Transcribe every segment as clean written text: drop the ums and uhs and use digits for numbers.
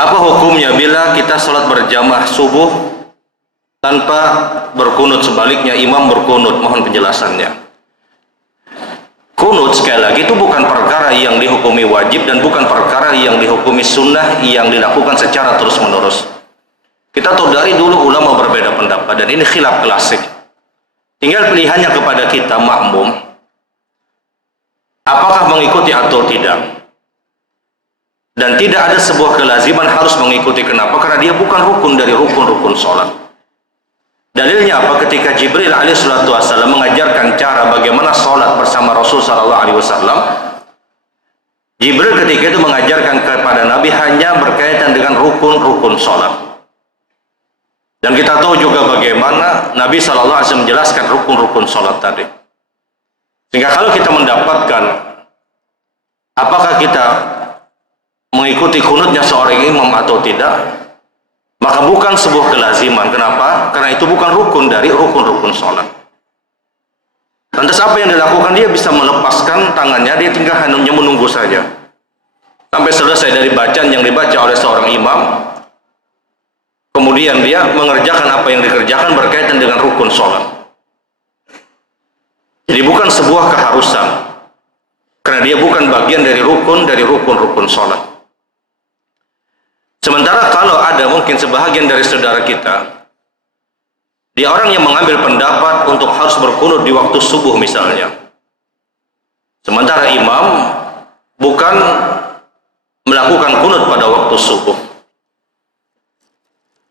Apa hukumnya bila kita sholat berjamaah subuh tanpa berkunut, sebaliknya imam berkunut? Mohon penjelasannya. Kunut sekali lagi itu bukan perkara yang dihukumi wajib dan bukan perkara yang dihukumi sunnah yang dilakukan secara terus menerus. Kita tahu dari dulu ulama berbeda pendapat dan ini khilaf klasik. Tinggal pilihannya kepada kita makmum, apakah mengikuti atau tidak. Dan tidak ada sebuah kelaziman harus mengikuti. Kenapa? Karena dia bukan rukun dari rukun-rukun sholat. Dalilnya apa? Ketika Jibril alaihissalam mengajarkan cara bagaimana sholat bersama Rasul sallallahu alaihi wasallam, Jibril ketika itu mengajarkan kepada Nabi hanya berkaitan dengan rukun-rukun sholat. Dan kita tahu juga bagaimana Nabi sallallahu alaihi wasallam menjelaskan rukun-rukun sholat tadi. Sehingga kalau kita mendapatkan apakah kita mengikuti kunutnya seorang imam atau tidak, maka bukan sebuah kelaziman. Kenapa? Karena itu bukan rukun dari rukun-rukun sholat. Lantas apa yang dilakukan? Dia bisa melepaskan tangannya, dia tinggal hanya menunggu saja sampai selesai dari bacaan yang dibaca oleh seorang imam, kemudian dia mengerjakan apa yang dikerjakan berkaitan dengan rukun sholat. Jadi bukan sebuah keharusan, karena dia bukan bagian dari rukun-rukun sholat. Sementara kalau ada mungkin sebahagian dari saudara kita, dia orang yang mengambil pendapat untuk harus berkunut di waktu subuh misalnya, sementara imam bukan melakukan kunut pada waktu subuh,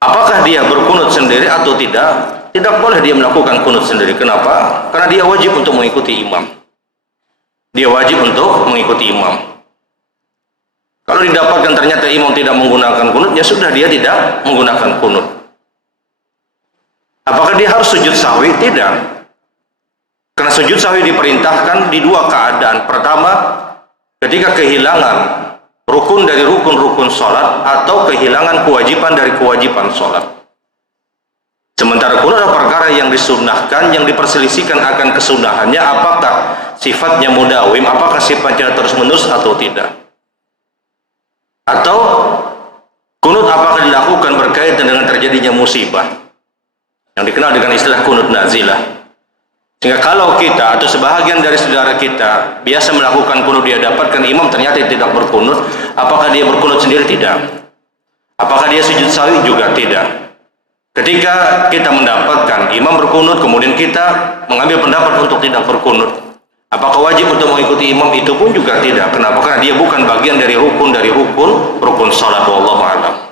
apakah dia berkunut sendiri atau tidak? Tidak boleh dia melakukan kunut sendiri. Kenapa? Karena dia wajib untuk mengikuti imam. Dia wajib untuk mengikuti imam. Kalau didapatkan ternyata imam tidak menggunakan kunut, ya sudah, dia tidak menggunakan kunut. Apakah dia harus sujud sahwi? Tidak. Karena sujud sahwi diperintahkan di dua keadaan. Pertama, ketika kehilangan rukun dari rukun-rukun sholat atau kehilangan kewajiban dari kewajiban sholat. Sementara kunut adalah perkara yang disunnahkan, yang diperselisihkan akan kesunahannya, apakah sifatnya mudawim, apakah sifatnya terus-menerus atau tidak. Atau kunut apakah dilakukan berkaitan dengan terjadinya musibah yang dikenal dengan istilah kunut nazilah. Sehingga kalau kita atau sebahagian dari saudara kita biasa melakukan kunut, dia dapatkan imam ternyata tidak berkunut, apakah dia berkunut sendiri? Tidak. Apakah dia sujud sahwi? Juga tidak. Ketika kita mendapatkan imam berkunut kemudian kita mengambil pendapat untuk tidak berkunut, apakah wajib untuk mengikuti imam? Itu pun juga tidak. Kenapa? Karena dia bukan bagian dari rukun sholat. Wallahu a'lam.